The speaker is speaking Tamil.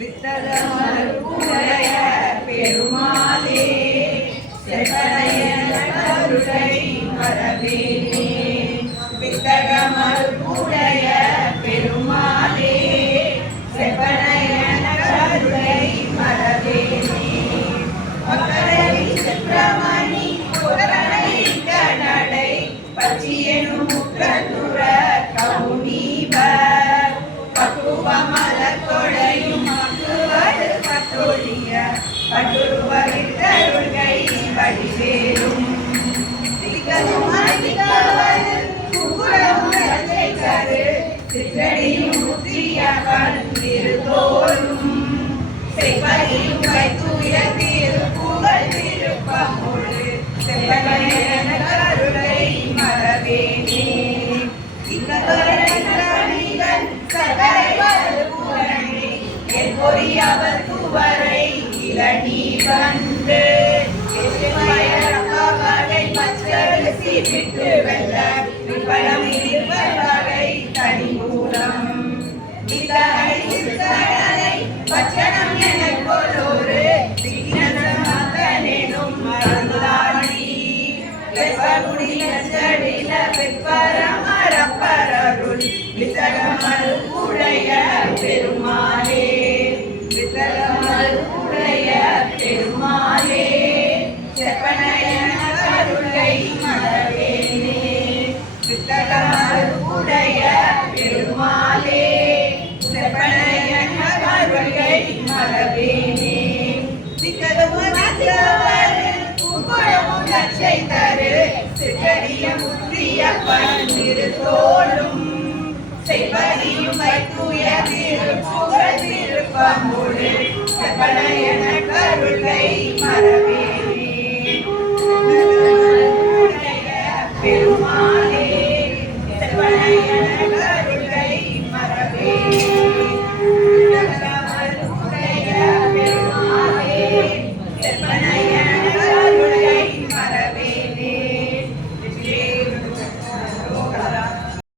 வித்தகமருடைய பெருமாளே. பட்டொழிய பட்டுருவருகை வடிவேலும். திகழும் அதிகாவது குகுளம் கரு விட்டு வெல்ல விபலம் இருப்பவரை தனி மூலம் இத்தனை பச்சனம் என கொலோரு திகினசமகனெனும் மறந்தாடி வெப்பமுடிய செடில வெப்பரமரப்பரருள் வித்தகமல் உடைய பெருமாளே வித்தகமல் உடைய பெருமாளே வித்தகமல் உடைய பெருமாளே செப்பனையன கருளை மறவேனே சிற்றடிய முற்றிய பன்னிரு தோளும். செய்வதியும் வைத்துய திருப்புகழ் திருப்பமுழு செப்பனையன கருளை